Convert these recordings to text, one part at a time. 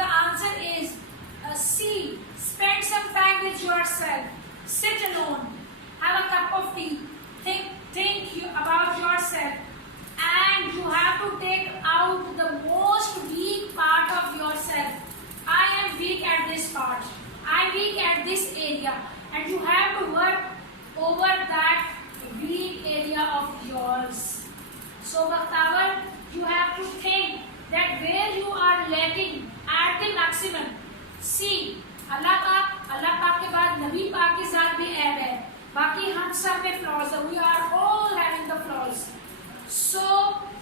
the answer is C. Spend some time with yourself. Sit alone. Have a cup of tea. Think about yourself. And you have to take out the most weak part of yourself. I am weak at this part. I am weak at this area. And you have to work over that weak area of yours. So, Bakhtavar, you have to think that where you are lacking at the maximum. See, अल्लाह पाक के बाद नबी पाक के साथ भी ऐब है, बाकी हम सब में फ्लॉज है. We are all having the flaws. So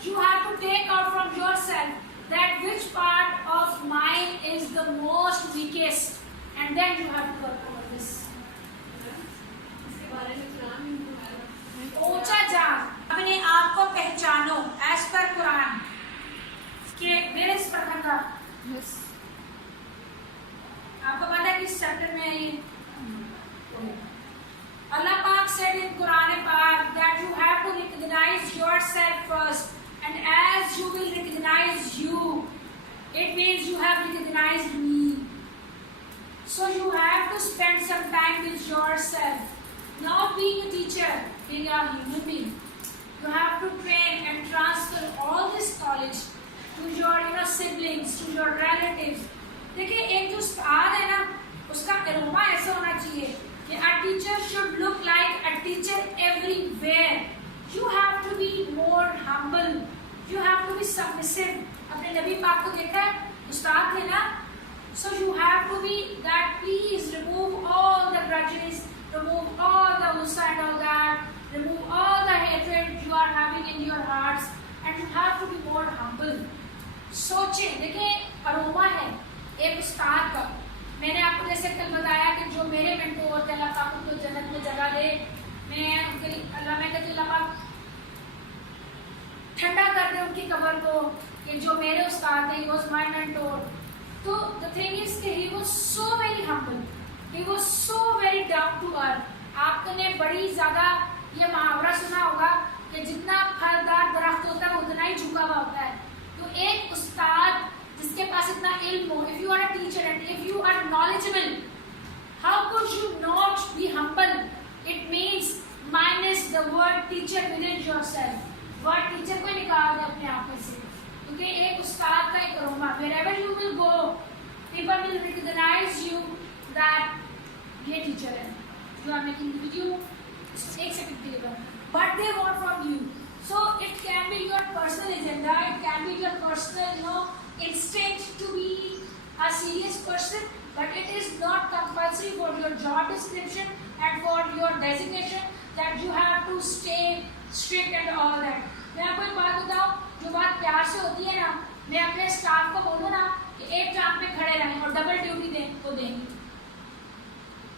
you have to take out from yourself that which part of mine is the most weakest, and then you have to work over this. ऊंचा जान, अपने आप को पहचानो as per Quran के मेरे इस प्रकार का. आपको पता है किस चैप्टर में है ये? Allah Pak said in Quran Pak that you have to recognize yourself first, and as you will recognize you, it means you have recognized me. So you have to spend some time with yourself. Not being a teacher, being a human being. You have to train and transfer all this knowledge to your siblings, to your relatives. देखिए एक जो उस्ताद है ना, उसका aroma ऐसा होना चाहिए कि a teacher should look like a teacher everywhere. You have to be more humble. You have to be submissive. अपने नबी पाक को देखा है, उस्ताद थे ना. So you have to be that. Please remove all the grudges, remove all the gussa and all that, remove all the hatred you are having in your hearts, and you have to be more humble. सोचें, देखिए aroma है एक उस्ताद का. मैंने आपको जैसे कल बताया कि जो मेरे मेंटोर थे, अल्लाह पाक उनको जन्नत में जगह दे. मैं उनके मैं कहती अल्लाह पाक ठंडा कर दे उनकी कब्र को, कि जो मेरे उस्ताद थे, ही वाज माय मेंटोर. तो द थिंग इज कि he was so very humble, he was so very down to earth. आपने बड़ी ज्यादा ये मुहावरा सुना होगा कि जितना फलदार दरख्त होता है उतना ही झुका हुआ होता है. तो एक उस्ताद जिसके पास इतना इल्म हो, if you are a teacher and if you are knowledgeable, how could you not be humble? It means minus the word teacher within yourself. Word teacher को निकाल दे अपने आप में से, क्योंकि एक उस्ताद का एक aroma. Wherever you will go, people will recognize you that ये teacher है. You are making the video. एक सेकंड के लिए, but they want from you. So it can be your personal agenda, it can be your personal, instinct to be a serious person, but it is not compulsory for your job description and for your designation that you have to stay strict and all that. मैं आपको एक बात बताऊं, जो बात प्यार से होती है ना, मैं अपने स्टाफ को बोलूँ ना कि एक टांग पे खड़े रहें और डबल ड्यूटी दें तो देंगे.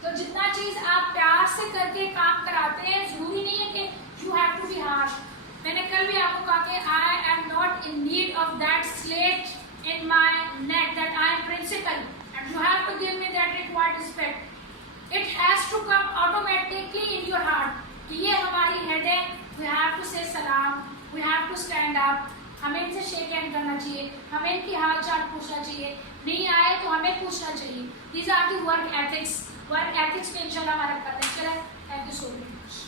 तो जितना चीज आप प्यार से करके काम कराते हैं, जरूरी नहीं है कि you have to be harsh. मैंने कल भी आपको कहा कि I am not in need of that slate in my neck that I am principal, and you have to give me that required respect. It has to come automatically in your heart कि ये हमारी head है. We have to say salam, we have to stand up. हमें इनसे shake hand करना चाहिए, हमें इनकी हाल चाल पूछना चाहिए, नहीं आए तो हमें पूछना चाहिए. These are the work ethics. Work ethics में इंशाल्लाह हमारा कल लेक्चर है. Thank you so much.